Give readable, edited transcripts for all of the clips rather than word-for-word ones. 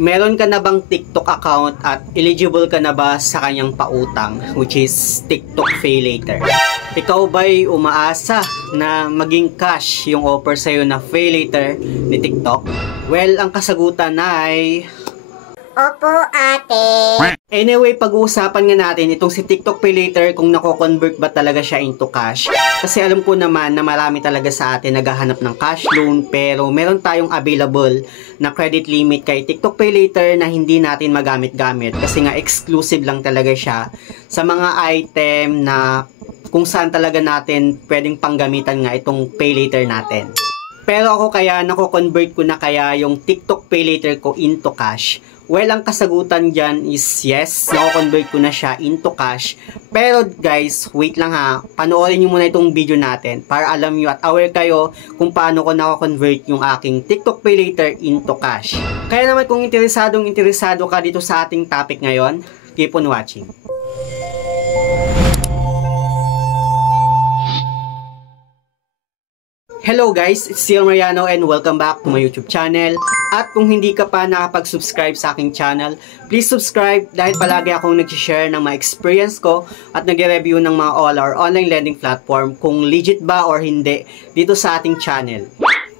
Meron ka na bang TikTok account at eligible ka na ba sa kanyang pautang, which is TikTok Pay Later? Ikaw ba'y umaasa na maging cash yung offer sa'yo na Pay Later ni TikTok? Well, ang kasagutan ay opo, ate. Anyway, pag-uusapan nga natin itong si TikTok Pay Later kung nako-convert ba talaga siya into cash. Kasi alam ko naman na marami talaga sa atin naghahanap ng cash loan, pero meron tayong available na credit limit kay TikTok Pay Later na hindi natin magamit-gamit kasi nga exclusive lang talaga siya sa mga item na kung saan talaga natin pwedeng panggamitan nga itong Pay Later natin. Pero ako kaya nako-convert ko na kaya yung TikTok Pay Later ko into cash? Well, ang kasagutan dyan is yes, nako-convert ko na siya into cash. Pero guys, wait lang ha, panoorin nyo muna itong video natin para alam nyo at aware kayo kung paano ko nako-convert yung aking TikTok Pay Later into cash. Kaya naman kung interesado ka dito sa ating topic ngayon, keep on watching. Hello guys, it's Ciel Mariano and welcome back to my YouTube channel. At kung hindi ka pa nakapag-subscribe sa aking channel, please subscribe dahil palagi akong nag-share ng mga experience ko at nag-review ng mga all our online lending platform kung legit ba or hindi dito sa ating channel.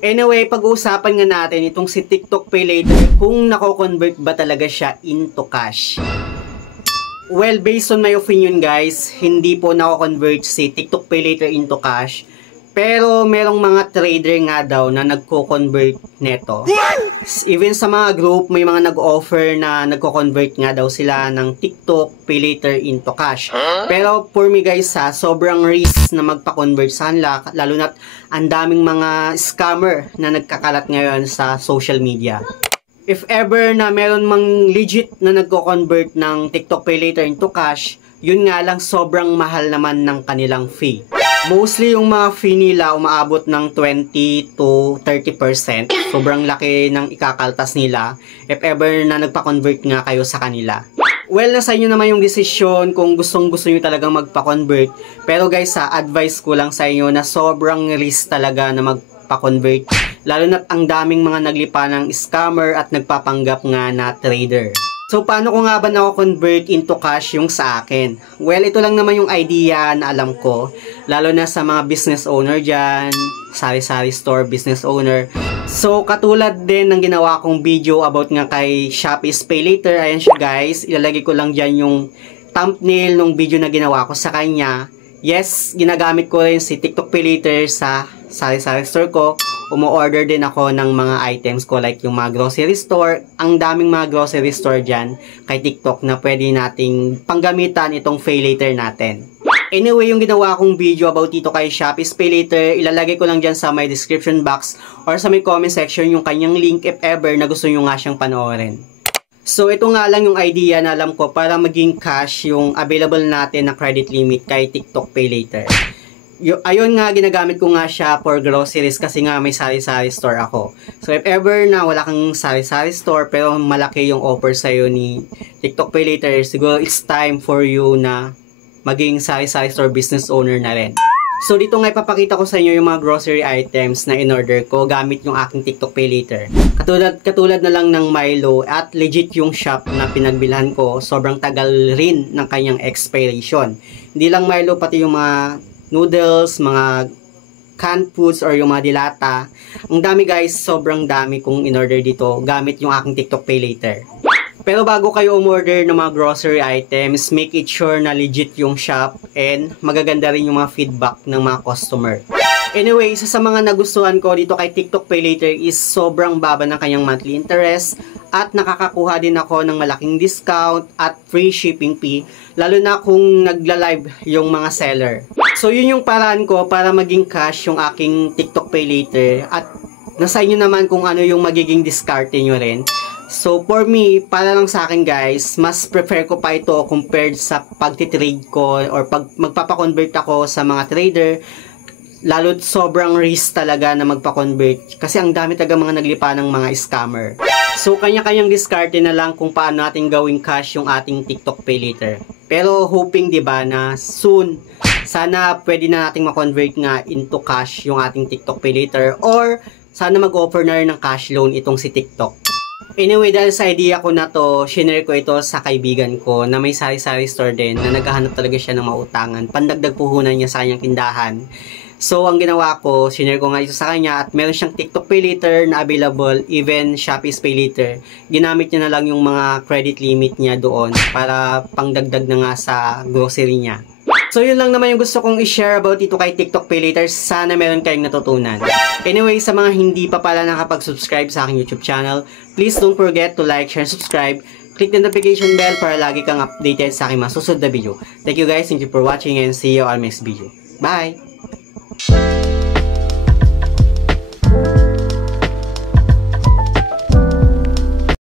Anyway, pag-uusapan nga natin itong si TikTok Pay Later kung nako-convert ba talaga siya into cash. Well, based on my opinion guys, hindi po nako-convert si TikTok Pay Later into cash. Pero merong mga trader nga daw na nagko-convert neto. Even sa mga group, may mga nag-offer na nagko-convert nga daw sila ng TikTok Pay Later into cash. Pero for me guys sobrang risk na magpa-convert sa kanila, lalo na't ang daming mga scammer na nagkakalat ngayon sa social media. If ever na meron mang legit na nagko-convert ng TikTok Pay Later into cash, yun nga lang sobrang mahal naman ng kanilang fee. Mostly yung mga fee nila umaabot ng 20 to 30%. Sobrang laki ng ikakaltas nila if ever na nagpa-convert nga kayo sa kanila. Well, nasa inyo naman yung desisyon kung gustong-gusto nyo talagang magpa-convert. Pero guys, advice ko lang sa inyo na sobrang risk talaga na magpa-convert. Lalo na't ang daming mga naglipa ng scammer at nagpapanggap nga na trader. So, paano ko nga ba nako-convert into cash yung sa akin? Well, ito lang naman yung idea na alam ko. Lalo na sa mga business owner dyan, sari-sari store business owner. So, katulad din ng ginawa kong video about nga kay Shopee's Pay Later. Ayan siya guys, ilalagay ko lang dyan yung thumbnail ng video na ginawa ko sa kanya. Yes, ginagamit ko rin si TikTok Pay Later sa sari-sari store ko. Umu-order din ako ng mga items ko like yung mga grocery store. Ang daming mga grocery store dyan kay TikTok na pwede nating panggamitan itong Pay Later natin. Anyway, yung ginawa kong video about dito kay Shopee's Pay Later, ilalagay ko lang dyan sa my description box or sa my comment section yung kanyang link if ever na gusto nyo nga siyang panoorin. So, ito nga lang yung idea na alam ko para maging cash yung available natin na credit limit kay TikTok Pay Later. Ayun nga, ginagamit ko nga siya for groceries kasi nga may sari-sari store ako. So, if ever na wala kang sari-sari store pero malaki yung offer sa'yo ni TikTok Pay Later, siguro it's time for you na maging sari-sari store business owner na rin. So, dito nga ipapakita ko sa inyo yung mga grocery items na in-order ko gamit yung aking TikTok Pay Later. Katulad na lang ng Milo at legit yung shop na pinagbilhan ko. Sobrang tagal rin ng kanyang expiration. Hindi lang Milo, pati yung mga noodles, mga canned foods or yung mga dilata. Ang dami guys, sobrang dami kong in-order dito gamit yung aking TikTok Pay Later. Pero bago kayo umorder ng mga grocery items, make it sure na legit yung shop and magaganda rin yung mga feedback ng mga customer. Anyway, isa sa mga nagustuhan ko dito kay TikTok Pay Later is sobrang baba ng kanyang monthly interest at nakakakuha din ako ng malaking discount at free shipping fee, lalo na kung nagla-live yung mga seller. So, yun yung paraan ko para maging cash yung aking TikTok Pay Later at nasa inyo naman kung ano yung magiging diskarte nyo rin. So, for me, para lang sa akin guys, mas prefer ko pa ito compared sa pagtitrade ko or pag magpapakonvert ako sa mga trader. Lalo't sobrang risk talaga na magpa-convert kasi ang dami talaga mga naglipa ng mga scammer. So, kanya-kanyang diskarte na lang kung paano natin gawing cash yung ating TikTok Pay Later. Pero hoping 'di ba na soon sana pwede na nating ma-convert nga into cash yung ating TikTok Pay Later or sana mag-offer na rin ng cash loan itong si TikTok. Anyway, dahil sa idea ko na to, shinare ko ito sa kaibigan ko na may sari-sari store din na naghahanap talaga siya ng mautangan. Pandagdag puhunan niya sa kanyang tindahan. So, ang ginawa ko, shinare ko nga ito sa kanya at meron siyang TikTok Pay Later na available, even Shopee Pay Later. Ginamit niya na lang yung mga credit limit niya doon para pangdagdag na nga sa grocery niya. So, yun lang naman yung gusto kong i-share about ito kay TikTok Pay Later. Sana meron kayong natutunan. Anyway, sa mga hindi pa pala nakapag-subscribe sa aking YouTube channel, please don't forget to like, share, subscribe. Click the notification bell para lagi kang updated sa aking mga susunod na video. Thank you guys, thank you for watching and see you on my next video. Bye!